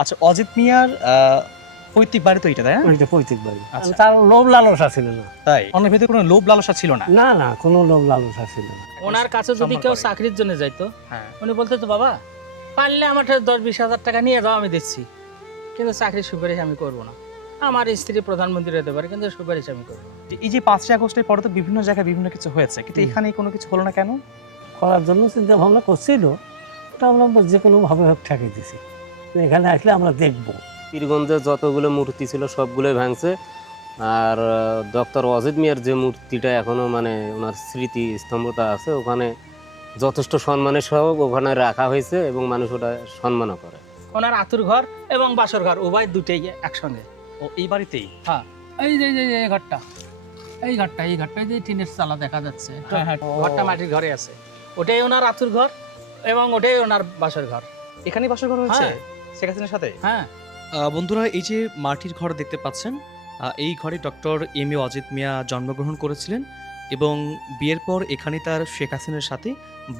আচ্ছা, অজিত মিয়ার পৈতৃক বাড়ি তো এটা, তাই না? ওইটা পৈতৃক বাড়ি। আচ্ছা। তার লোভ লালসা ছিল না। তাই ওনার ভেতরে কোনো লোভ লালসা ছিল না? না না, কোনো লোভ লালসা ছিল না। ওনার কাছে যদি সম্মান কেউ করে। চাকরির জন্য যাইতো, হ্যাঁ। উনি বলতে তো বাবা পারলে আমার 10-20 হাজার টাকা নিয়ে যাও, আমি দিচ্ছি, কিন্তু চাকরির সুপারিশ আমি করবো না। আমার স্ত্রী প্রধানমন্ত্রী হতে পারে, কিন্তু সুপারিশ আমি করবো না। এই যে 5ই আগস্টের পরে তো বিভিন্ন জায়গায় বিভিন্ন কিছু হয়েছে, কিন্তু এখানে কোনো কিছু হলো না কেন? করার জন্য চিন্তা ভাবনা করছিল, ওটা আমরা যে কোনো ভাবে হোক ঠেকে দিছি। এখানে আসলে আমরা দেখবো। পীরগঞ্জে যতগুলো মূর্তি ছিল সবগুলোই ভাঙছে। আর ডক্টর অজিত মিয়ার যে মূর্তিটা এখনো মানে ওনার স্মৃতি স্তম্ভটা আছে, ওখানে যথেষ্ট সম্মানের সহ ওখানে রাখা হয়েছে এবং মানুষ ওটা সম্মানও করে। ওনার আতুর ঘর এবং বাসর ঘর উভয় দুটেই একসঙ্গে। ও এই বাড়িতেই? হ্যাঁ, এই যে এই ঘরটা, এই ঘরটা যে টিনের চালা দেখা যাচ্ছে, হ্যাঁ। ঘরটা মাটির ঘরে আছে, ওটাই ওনার আতুর ঘর এবং ওটাই ওনার বাসর ঘর। এখানেই বাসর ঘর হয়েছে হ্যাঁ। শেখ হাসিনার সাথে? হ্যাঁ, বন্ধুরা, এই যে মাটির ঘর দেখতে পাচ্ছেন, এই ঘরে ডক্টর এম এ অজিত মিয়া জন্মগ্রহণ করেছিলেন এবং বিয়ের পর এখানে তার শেখ হাসিনার সাথে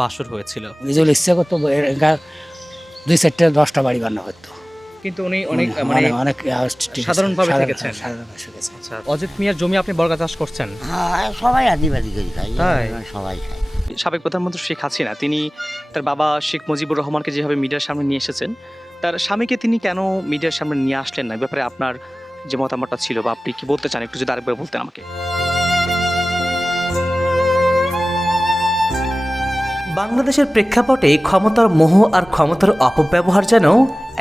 বাসর হয়েছিল। নিজের ইচ্ছা করতো 2-4-10টা বাড়ি বানানো হতো। কিন্তু উনি অনেক মানে অনেক সাধারণভাবে থেকেছেন। সাধারণভাবে থেকেছেন। আচ্ছা, অজিত মিয়ার জমি আপনি বর্গা চাষ করছেন? হ্যাঁ, সবাই আদিবাদী করে খাই, তাই? সবাই খায়। সাবেক প্রধানমন্ত্রী শেখ হাসিনা তিনি তার বাবা শেখ মুজিবুর রহমানকে যেভাবে মিডিয়ার সামনে নিয়ে এসেছেন, তার স্বামীকে তিনি কেন মিডিয়ার সামনে নিয়ে আসলেন না? এই ব্যাপারে আপনার যে মতামতটা ছিল বা আপনি কি বলতে চান, একটু যদি আরেকবার বলতেন আমাকে। বাংলাদেশের প্রেক্ষাপটে ক্ষমতার মোহ আর ক্ষমতার অপব্যবহার যেন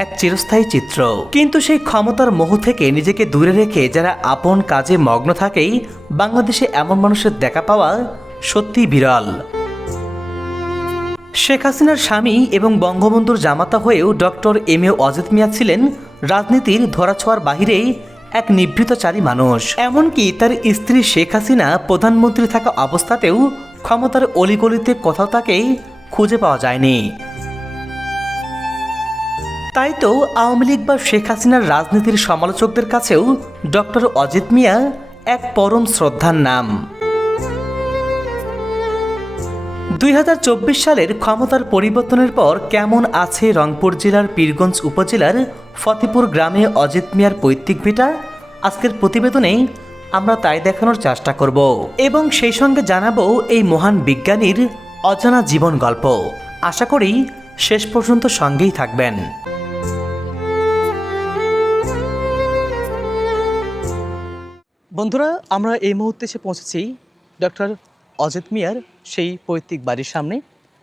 এক চিরস্থায়ী চিত্র। কিন্তু সেই ক্ষমতার মোহ থেকে নিজেকে দূরে রেখে যারা আপন কাজে মগ্ন থাকেই বাংলাদেশে এমন মানুষের দেখা পাওয়া সত্যিই বিরল। শেখ হাসিনার স্বামী এবং বঙ্গবন্ধুর জামাতা হয়েও ডক্টর এম এ অজিত মিয়া ছিলেন রাজনীতির ধরাছোঁয়ার বাহিরেই এক নিভৃতচারী মানুষ। এমনকি তার স্ত্রী শেখ হাসিনা প্রধানমন্ত্রী থাকা অবস্থাতেও ক্ষমতার অলিগলিতে কোথাও তাকেই খুঁজে পাওয়া যায়নি। তাই তো আওয়ামী লীগ বা শেখ হাসিনার রাজনীতির সমালোচকদের কাছেও ডক্টর অজিত মিয়া এক পরম শ্রদ্ধার নাম। 2024 সালের ক্ষমতার পরিবর্তনের পর কেমন আছে রংপুর জেলার পীরগঞ্জ উপজেলার ফতেপুর গ্রামে অজিত মিয়ার পৈতৃক ভিটা? আজকের প্রতিবেদনে আমরা তাই দেখানোর চেষ্টা করব এবং সেই সঙ্গে জানাবো এই মহান বিজ্ঞানীর অজানা জীবন গল্প। আশা করি শেষ পর্যন্ত সঙ্গেই থাকবেন। বন্ধুরা, আমরা এই মুহূর্তে এসে পৌঁছেছি ডক্টর অজিত মিয়ার সেই পৈতৃক বাড়ির সামনে।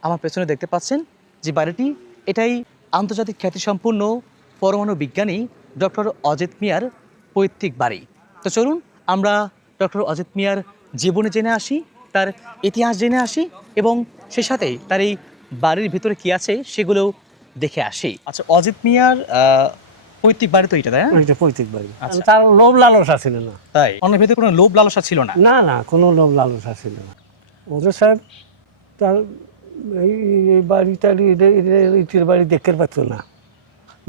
আমার পেছনে দেখতে পাচ্ছেন যে বাড়িটি, এটাই আন্তর্জাতিক খ্যাতিসম্পন্ন পরমাণু বিজ্ঞানী ডক্টর অজিত মিয়ার পৈতৃক বাড়ি। তো চলুন আমরা ডক্টর অজিত মিয়ার জীবনে জেনে আসি, তার ইতিহাস জেনে আসি এবং সেই সাথে তার এই বাড়ির ভিতরে কি আছে সেগুলো দেখে আসি। আচ্ছা, অজিত মিয়ার পৈতৃক বাড়ি তো এটা, তাই না? ওইটা পৈতৃক বাড়ি। আচ্ছা। তার লোভ লালসা ছিল না। তাই ওনার ভেতরে কোনো লোভ লালসা ছিল না? না না, কোনো লোভ লালসা ছিল না। ওদের সাহেব তার এই বাড়িটার ইটের বাড়ি দেখতে পাচ্ছ না,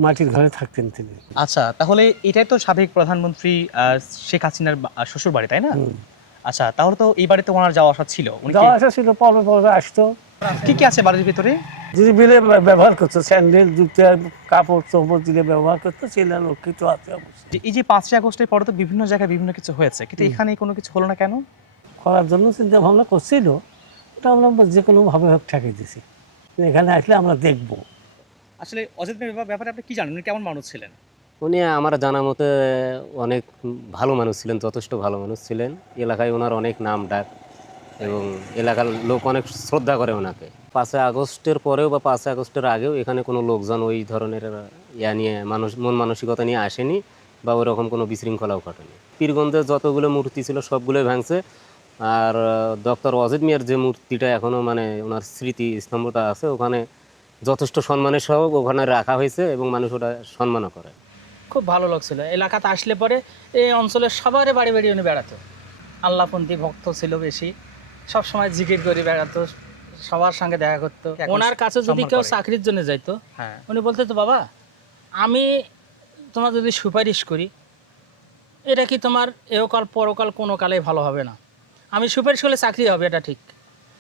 মাটির ঘরে থাকতেন তিনি। আচ্ছা, তাহলে এটাই তো সাবেক প্রধানমন্ত্রী শেখ হাসিনার শ্বশুর বাড়ি, তাই না? আচ্ছা, তাহলে তো এই বাড়িতে ওনার যাওয়া আসা ছিল। উনি যাওয়া আসা ছিল, পর্বে পর্বে আসতো। কি কি আছে বাড়ির ভিতরে? যদি বিলে ব্যবহার করতো, স্যান্ডেল জুতা কাপড় চোপড় দিলে ব্যবহার করতো, ছেলে লক্ষিত আছে অবশ্যই। যে এই যে 5ই আগস্টের পরে তো বিভিন্ন জায়গায় বিভিন্ন কিছু হয়েছে, কিন্তু এখানে কোনো কিছু হলো না কেন? করার জন্য চিন্তা ভাবনা করছিল, ওটা আমরা যে কোনো ভাবে হোক ঠেকে দিছি। এখানে আসলে আমরা দেখবো। আসলে অজিত মিয়ার ব্যাপারে আপনি কি জানেন? উনি কেমন মানুষ ছিলেন? উনি আমার জানা মতে অনেক ভালো মানুষ ছিলেন, যথেষ্ট ভালো মানুষ ছিলেন। এলাকায় ওনার অনেক নাম ডাক এবং এলাকার লোক অনেক শ্রদ্ধা করে ওনাকে। 5ই আগস্টের পরেও বা 5ই আগস্টের আগেও এখানে কোনো লোকজন ওই ধরনের নিয়ে মন মানসিকতা নিয়ে আসেনি বা ওইরকম কোনো বিশৃঙ্খলাও ঘটেনি। পীরগঞ্জে যতগুলো মূর্তি ছিল সবগুলোই ভাঙছে। আর ডক্টর অজিত মিয়ার যে মূর্তিটা এখনও মানে ওনার স্মৃতি স্তম্ভটা আছে, ওখানে যথেষ্ট সম্মানের সহ ওখানে রাখা হয়েছে এবং মানুষ ওটা সম্মানও করে। খুব ভালো লোক ছিল। এলাকাতে আসলে পরে এই অঞ্চলের সবার বাড়ি বাড়ি উনি বেড়াতো। আল্লাহপন্থী ভক্ত ছিল বেশি, সব সময় জিকির করে বেড়াতো, সবার সঙ্গে দেখা করতো। ওনার কাছে যদি সম্মান কেউ করে। চাকরির জন্য যাইতো, হ্যাঁ। উনি বলতে তো বাবা আমি তোমার যদি সুপারিশ করি, এটা কি তোমার এহকাল পরকাল কোনো কালেই ভালো হবে না। আমি সুপারিশ করলে চাকরি হবে, এটা ঠিক,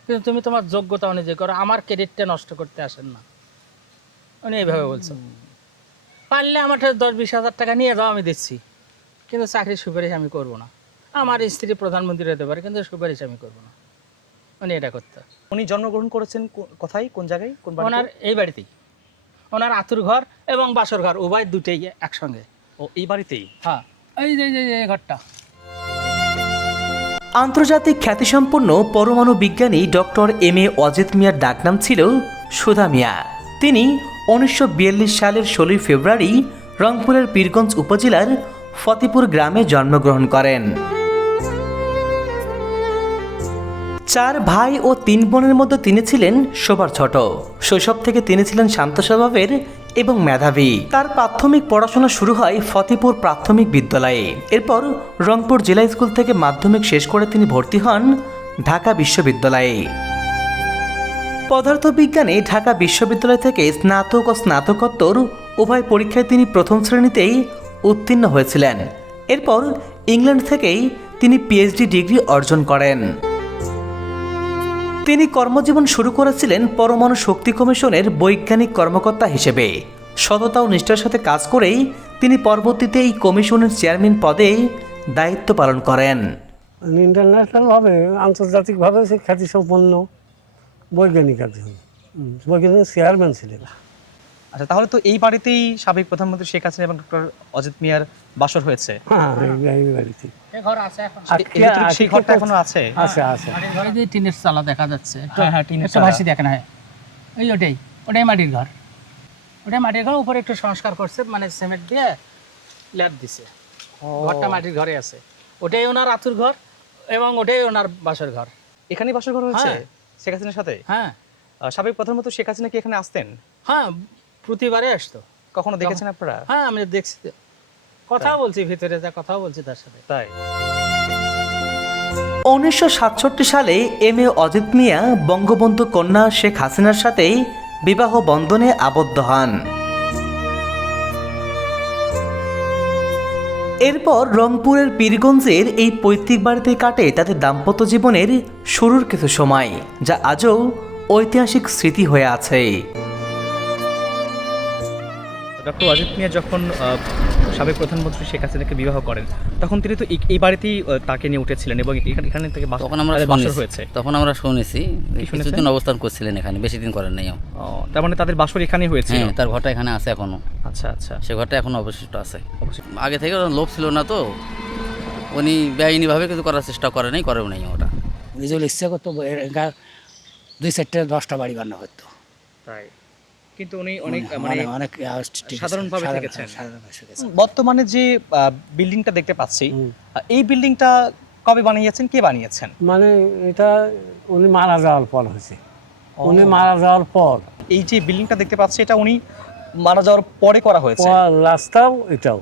কিন্তু তুমি তোমার যোগ্যতা অনুযায়ী করো, আমার ক্রেডিটটা নষ্ট করতে আসেন না। উনি এইভাবে বলছেন। পারলে আমার 10-20 হাজার টাকা নিয়ে যাও, আমি দিচ্ছি, কিন্তু চাকরির সুপারিশ আমি করব না। আমার স্ত্রী প্রধানমন্ত্রী হতে পারে, কিন্তু সুপারিশ আমি করব না। উনি এটা করতে। উনি জন্মগ্রহণ করেছেন কোথায়, কোন জায়গায়, কোন বাড়িতে? ওনার এই বাড়িতেই, ওনার আতুর ঘর এবং বাসর ঘর উভয় দুটেই একসঙ্গে। ও এই বাড়িতেই? হ্যাঁ, এই ঘরটা। আন্তর্জাতিক খ্যাতিসম্পন্ন পরমাণু বিজ্ঞানী ডক্টর এম.এ. অজিত মিয়ার ডাকনাম ছিল সুধা মিয়া। তিনি 1942 সালের 16 ফেব্রুয়ারি রংপুরের পীরগঞ্জ উপজেলার ফতেপুর গ্রামে জন্মগ্রহণ করেন। 4 ভাই ও 3 বোনের মধ্যে তিনি ছিলেন সবার ছোট। শৈশব থেকে তিনি ছিলেন শান্ত স্বভাবের এবং মেধাবী। তার প্রাথমিক পড়াশোনা শুরু হয় ফতেপুর প্রাথমিক বিদ্যালয়ে। এরপর রংপুর জেলা স্কুল থেকে মাধ্যমিক শেষ করে তিনি ভর্তি হন ঢাকা বিশ্ববিদ্যালয়ে। পদার্থবিজ্ঞানে ঢাকা বিশ্ববিদ্যালয় থেকে স্নাতক ও স্নাতকোত্তর উভয় পরীক্ষায় তিনি প্রথম শ্রেণীতেই উত্তীর্ণ হয়েছিলেন। এরপর ইংল্যান্ড থেকেই তিনি পিএইচডি ডিগ্রি অর্জন করেন। তিনি কর্মজীবন শুরু করেছিলেন পরমাণু শক্তি কমিশনের বৈজ্ঞানিক কর্মকর্তা হিসেবে। সততা ও নিষ্ঠার সাথে কাজ করেই তিনি পরবর্তীতে এই কমিশনের চেয়ারম্যান পদে দায়িত্ব পালন করেন। ইন্টারন্যাশনালভাবে, আন্তর্জাতিকভাবে সে খ্যাতিসম্পন্ন বৈজ্ঞানিক একজন, বৈজ্ঞানিক চেয়ারম্যান ছিলেন। আচ্ছা, তাহলে তো এই বাড়িতেই সাবেক প্রধানমন্ত্রী শেখ হাসিনা এবং ডক্টর অজিত মিয়ার বাসর হয়েছে। হ্যাঁ, এই বাড়িতে এই ঘর আছে এখন। সেই ঘরটা এখনো আছে? আছে। ঘরে যে টিনের চালা দেখা যাচ্ছে, হ্যাঁ, টিনের একটু ভাসি দেখেন। হ্যাঁ, ওটাই মাটির ঘর। ওটাই মাটির ঘর, উপরে একটু সংস্কার করছে, মানে সিমেন্ট দিয়ে ল্যাপ দিছে। ঘরটা মাটির ঘরে আছে। ওটাই ওনার আতুর ঘর এবং ওটাই ওনার বাসর ঘর। এখানেই বাসর ঘর হয়েছে হ্যাঁ। শেখ হাসিনার সাথে? হ্যাঁ সাবেক প্রধানমন্ত্রী শেখ হাসিনা কি এখানে আসতেন? হ্যাঁ, প্রতিবারে আসতো। কখনো দেখেছেন আপনারা? হ্যাঁ, আমি দেখছি, কথা বলছি, ভিতরে যা কথা বলছি তার সাথে। তাই 1967 সালে এম.এ. অজিত মিয়া বঙ্গবন্ধু কন্যা শেখ হাসিনার সাথে বিবাহ বন্ধনে আবদ্ধ হন। এরপর রংপুরের পীরগঞ্জের এই পৈতৃক বাড়িতে কাটে তাদের দাম্পত্য জীবনের শুরুর কিছু সময়, যা আজও ঐতিহাসিক স্মৃতি হয়ে আছে। ডক্টর অজিত মিয়া যখন সাবেক প্রধানমন্ত্রী শেখ হাসিনাকে বিবাহ করেন, তখন তিনি তো এই বাড়িতেই তাকে নিয়ে উঠেছিলেন এবং এখানে থেকে তখন আমরা বাসর হয়েছে। তখন আমরা শুনেছি শুনেছেন? কিছুদিন অবস্থান করছিলেন এখানে, বেশি দিন করেন নাই। তার মানে তাদের বাসর এখানেই হয়েছে? হ্যাঁ, তার ঘরটা এখানে আছে এখনো। আচ্ছা আচ্ছা। সে ঘরটা এখনো অবশিষ্ট আছে। আগে থেকে ওর লোভ ছিল না, তো উনি বেআইনিভাবে কিছু করার চেষ্টা করেও নাই ওটা। নিজেও ইচ্ছে করতো 2-4টা 10টা বাড়ি বানানো হতো। তাই, কিন্তু উনি অনেক মানে অনেক সাধারণভাবে থেকেছেন। সাধারণভাবে। বর্তমানে যে বিল্ডিংটা দেখতে পাচ্ছি, এই বিল্ডিংটা কবে বানিয়েছেন, কে বানিয়েছেন? মানে এটা উনি মারা যাওয়ার পর হয়েছে। উনি মারা যাওয়ার পর এই যে বিল্ডিংটা দেখতে পাচ্ছি, এটা উনি মারা যাওয়ার পরে করা হয়েছে। রাস্তাও এটাও।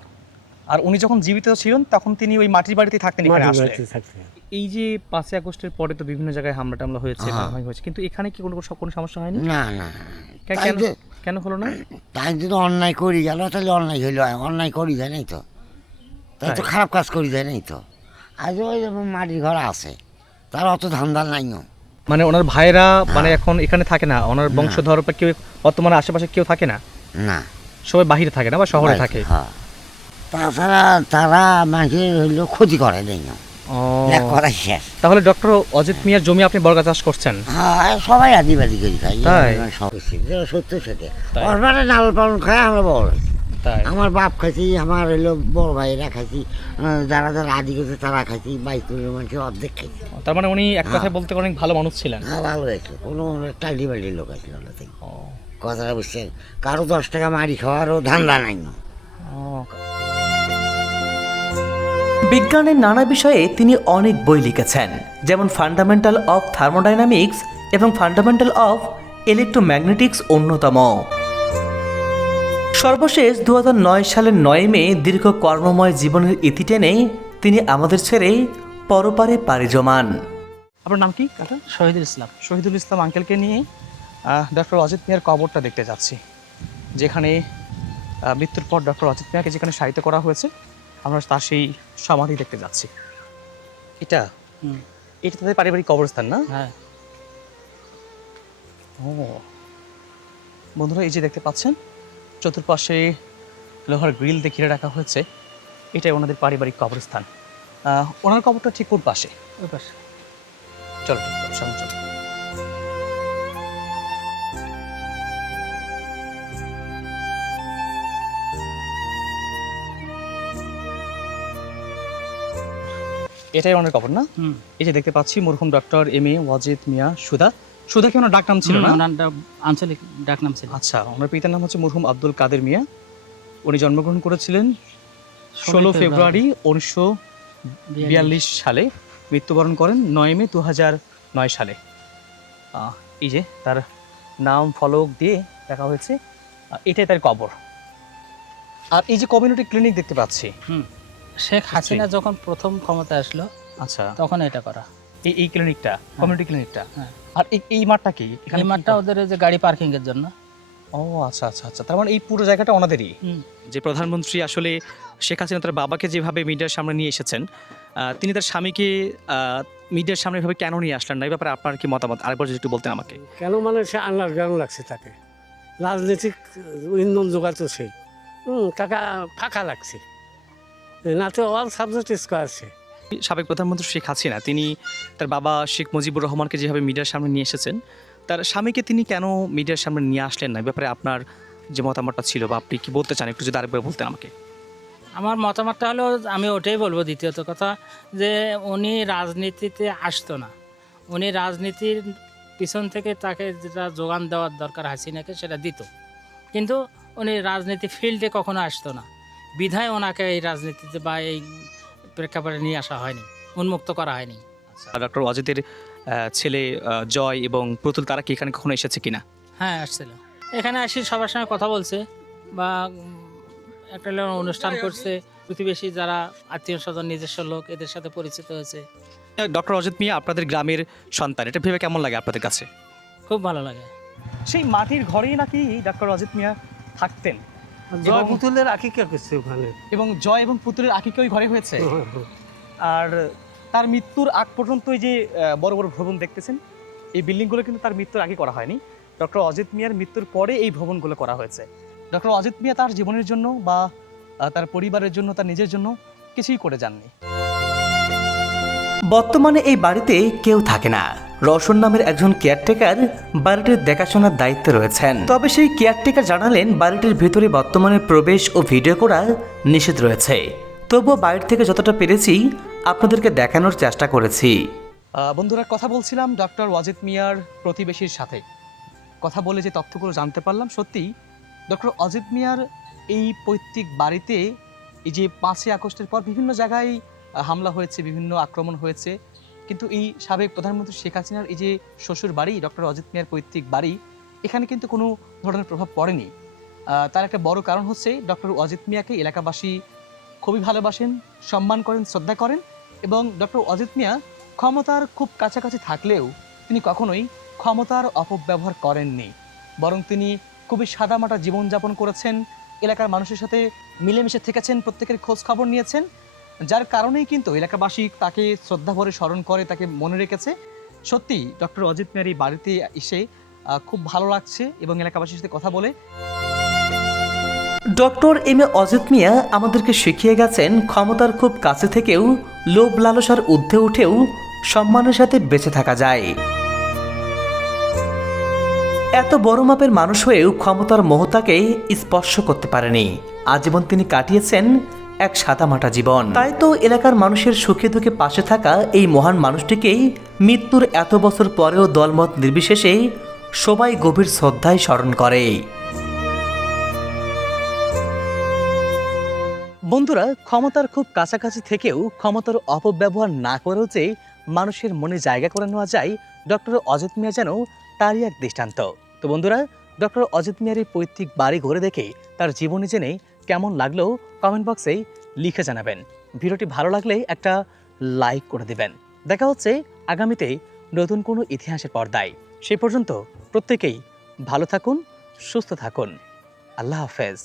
আর উনি যখন জীবিত ছিলেন তখন তিনি ওই মাটির বাড়িতেই থাকতেন এখানে মাটির আসলে। বাড়িতে থাকতেন। এই যে 5ই আগস্টের পরে তো বিভিন্ন জায়গায় হামলা টামলা হয়েছে, ভাঙাভাঙি হয়েছে, কিন্তু এখানে কি কোনো সমস্যা হয়নি? না না, কেন হলো না? তাই যদি অন্যায় করি গেল, তাহলে অন্যায় হইলো। অন্যায় করি যায় নাই তো, তাই তো খারাপ কাজ করি যায় নাই তো। আজ ওই মাটির ঘর আছে, তার অত ধান্দাল নাই। মানে ওনার ভাইরা মানে এখন এখানে থাকে না, ওনার বংশধর বা কেউ বর্তমানে আশেপাশে কেউ থাকে না? না, সবাই বাহিরে থাকে না বা শহরে থাকে? হ্যাঁ, তাছাড়া তারা মানুষের হইলো ক্ষতি করে দেয় না, করাই শেষ। তাহলে ডক্টর অজিত মিয়ার জমি আপনি বর্গা চাষ করছেন? হ্যাঁ, সবাই আদিবাদী করি খাই। তাই? সত্য সেটা ওরবারে লালন পালন খাই আমরা বড় হয়েছি। তাই আমার বাপ খাইছি, আমার হইলো বড় ভাইরা খাইছি, যারা যারা আদি করছে তারা খাইছি, বাইকুলের মানুষ অর্ধেক খাইছি। তার মানে উনি এক কথায় বলতে অনেক ভালো মানুষ ছিলেন। হ্যাঁ, ভালো হয়েছে। কোনো টাইলি বাল্টির লোক আছে কথাটা বুঝছেন। কারো 10 টাকা মারি খাওয়ারও ধান্দা নাই। বিজ্ঞানের নানা বিষয়ে তিনি অনেক বই লিখেছেন, যেমন ফান্ডামেন্টাল অফ থার্মোডাইনামিক্স এবং ফান্ডামেন্টাল অফ ইলেকট্রোম্যাগনেটিক্স অন্যতম। সর্বশেষ 2009 সালের 9 মে দীর্ঘ কর্মময় জীবনের ইতি টেনে তিনি আমাদের ছেড়ে পরপারে পাড়ি জমান। আপনার নাম কি কাকা? শহীদুল ইসলাম। শহীদুল ইসলাম আঙ্কেলকে নিয়ে ডক্টর অজিত মিয়ার কবরটা দেখতে যাচ্ছি, যেখানে মৃত্যুর পর ডক্টর অজিত মিয়াকে যেখানে শায়িত করা হয়েছে, আমরা তার সেই সমাধি দেখতে যাচ্ছি। এটা তাদের পারিবারিক কবরস্থান না? হ্যাঁ। ও বন্ধুরা, এই যে দেখতে পাচ্ছেন চতুর্পাশে লোহার গ্রিল দিয়ে ঘিরে রাখা হয়েছে। এটাই ওনাদের পারিবারিক কবরস্থান। ওনার কবরটা ঠিক কোন পাশে? ওই পাশে। চলো ঠিক সামনে চলো। এটাই ওনার কবর না? হুম। এই যে দেখতে পাচ্ছি মরহুম ডক্টর এম.এ. ওয়াজেদ মিয়া সুধা। সুধা কি ওনার ডাক নাম ছিল না? ওনার আঞ্চলিক ডাক নাম ছিল। আচ্ছা, ওনার পিতার নাম হচ্ছে মরহুম আব্দুল কাদের মিয়া। উনি জন্মগ্রহণ করেছিলেন 16 ফেব্রুয়ারি 1942 সালে, মৃত্যুবরণ করেন 9 মে 2009 সালে। এই যে তার নাম ফলক দিয়ে দেখা হয়েছে, এটাই তার কবর। আর এই যে কমিউনিটি ক্লিনিক দেখতে পাচ্ছি। শেখ হাসিনা যখন প্রথম ক্ষমতা আসলো আচ্ছা, তখন এটা করা। এই ক্লিনিকটা, কমিউনিটি ক্লিনিকটা। হ্যাঁ। আর এই মাঠটা কি? এই মাঠটা ওদের এই যে গাড়ি পার্কিং এর জন্য। ও আচ্ছা আচ্ছা আচ্ছা, তার মানে এই পুরো জায়গাটা ওনাদেরই। যে প্রধানমন্ত্রী আসলে শেখ হাসিনা তার বাবাকে যেভাবে মিডিয়ার সামনে নিয়ে এসেছেন, তিনি তার স্বামীকে মিডিয়ার সামনে এভাবে কেন নিয়ে আসলেন না, এই ব্যাপারে আপনার কি মতামত আরেকবার যদি একটু বলতেন আমাকে। কেন মানে সে আন্ডারগ্রাউন্ড লাগছে তাকে, রাজনৈতিক ইন্ধন যোগাতো সেই কাকা ফাঁকা লাগছে, না তো অল সাবজেক্ট স্কোয়ারছে। সাবেক প্রধানমন্ত্রী শেখ হাসিনা তিনি তার বাবা শেখ মুজিবুর রহমানকে যেভাবে মিডিয়ার সামনে নিয়ে এসেছেন, তার স্বামীকে তিনি কেন মিডিয়ার সামনে নিয়ে আসলেন না, এই ব্যাপারে আপনার যে মতামতটা ছিল বা আপনি কি বলতে চান একটু যদি আরেকবার বলতেন আমাকে। আমার মতামতটা হলো, আমি ওটাই বলবো দ্বিতীয়ত কথা, যে উনি রাজনীতিতে আসতো না। উনি রাজনীতির পিছন থেকে তাকে যেটা যোগান দেওয়ার দরকার হাসিনাকে সেটা দিত, কিন্তু উনি রাজনীতি ফিল্ডে কখনো আসতো না। বিধায় ওনাকে এই রাজনীতিতে বা এই প্রেক্ষাপটে নিয়ে আসা হয়নি, উন্মুক্ত করা হয়নি। ডক্টর ওয়াজেদের ছেলে জয় এবং প্রতুল তারা কি এখানে কখনো এসেছে কিনা? হ্যাঁ, আসছিল। এখানে আসি সবার সঙ্গে কথা বলছে বা একটা অনুষ্ঠান করছে, প্রতিবেশী যারা আত্মীয় স্বজন নিজস্ব লোক এদের সাথে পরিচিত হয়েছে। ডক্টর অজিত মিয়া আপনাদের গ্রামের সন্তান, এটা ভেবে কেমন লাগে আপনাদের কাছে? খুব ভালো লাগে। সেই মাটির ঘরেই নাকি ডক্টর অজিত মিয়া থাকতেন, জয় পুতুলের আকিকা করছে ওখানে। এবং জয় এবং পুতুলের আকিকা ওই ঘরে হয়েছে। আর তার মৃত্যুর আগ পর্যন্ত এই যে বড় বড় ভবন দেখতেছেন, এই বিল্ডিংগুলো কিন্তু তার মৃত্যুর আগে করা হয়নি। ডক্টর অজিত মিয়ার মৃত্যুর পরে এই ভবনগুলো করা হয়েছে। ডক্টর অজিত মিয়া তার জীবনের জন্য বা তার পরিবারের জন্য, তার নিজের জন্য কিছুই করে যাননি। বর্তমানে এই বাড়িতে কেউ থাকে না। রওশন নামের একজন কেয়ারটেকার বাড়িটির দেখাশোনার দায়িত্বে রয়েছেন। তবে সেই কেয়ারটেকার জানালেন বাড়িটির ভিতরে বর্তমানে প্রবেশ ও ভিডিও করা নিষেধ রয়েছে। তবুও বাইরে থেকে যতটা পেরেছি আপনাদেরকে দেখানোর চেষ্টা করেছি। বন্ধুরা, কথা বলছিলাম ডক্টর অজিত মিয়ার প্রতিবেশীর সাথে। কথা বলে যে তথ্যগুলো জানতে পারলাম, সত্যি ডক্টর অজিত মিয়ার এই পৈতৃক বাড়িতে এই যে 5ই আগস্টের পর বিভিন্ন জায়গায় হামলা হয়েছে, বিভিন্ন আক্রমণ হয়েছে, কিন্তু এই সাবেক প্রধানমন্ত্রী শেখ হাসিনার এই যে শ্বশুর বাড়ি ডক্টর অজিত মিয়ার পৈতৃক বাড়ি, এখানে কিন্তু কোনো ধরনের প্রভাব পড়েনি। তার একটা বড় কারণ হচ্ছে ডক্টর অজিত মিয়াকে এলাকাবাসী খুবই ভালোবাসেন, সম্মান করেন, শ্রদ্ধা করেন, এবং ডক্টর অজিত মিয়া ক্ষমতার খুব কাছাকাছি থাকলেও তিনি কখনোই ক্ষমতার অপব্যবহার করেননি, বরং তিনি খুবই সাদামাটা জীবনযাপন করেছেন, এলাকার মানুষের সাথে মিলেমিশে থেকেছেন, প্রত্যেকের খোঁজ খবর নিয়েছেন, যার কারণেই কিন্তু এলাকাবাসী তাকে শ্রদ্ধা ভরে স্মরণ করে, তাকে মনে রেখেছে। সত্যি ডক্টর অজিত মিয়ার এই বাড়িতে এসে খুব ভালো লাগছে এবং এলাকাবাসীর সাথে কথা বলে। Doctor M A. অজিত মিয়া আমাদেরকে শিখিয়ে গেছেন ক্ষমতার খুব কাছে থেকেও লোভ লালসার ঊর্ধ্বে উঠেও সম্মানের সাথে বেঁচে থাকা যায়। এত বড় মাপের মানুষ হয়েও ক্ষমতার মোহতাকে স্পর্শ করতে পারেনি। আজীবন তিনি কাটিয়েছেন এক সাদামাটা জীবন। তাই তো এলাকার মানুষের সুখে দুঃখে পাশে থাকা এই মহান মানুষটিকেই মৃত্যুর এত বছর পরেও দলমত নির্বিশেষে সবাই গভীর শ্রদ্ধায় স্মরণ করে। বন্ধুরা, ক্ষমতার খুব কাছাকাছি থেকেও ক্ষমতার অপব্যবহার না করেও যে মানুষের মনে জায়গা করে নেওয়া যায়, ডক্টর অজিত মিয়া যেন তারই এক দৃষ্টান্ত। তো বন্ধুরা, ডক্টর অজিত মিয়ার এই পৈতৃক বাড়ি ঘরে দেখে তার জীবনী জেনে কেমন লাগলো কমেন্ট বক্সে লিখে জানাবেন। ভিডিওটি ভালো লাগলে একটা লাইক করে দেবেন। দেখা হচ্ছে আগামীতে নতুন কোনো ইতিহাসের পর্দায়। সেই পর্যন্ত প্রত্যেকেই ভালো থাকুন, সুস্থ থাকুন। আল্লাহ হাফেজ।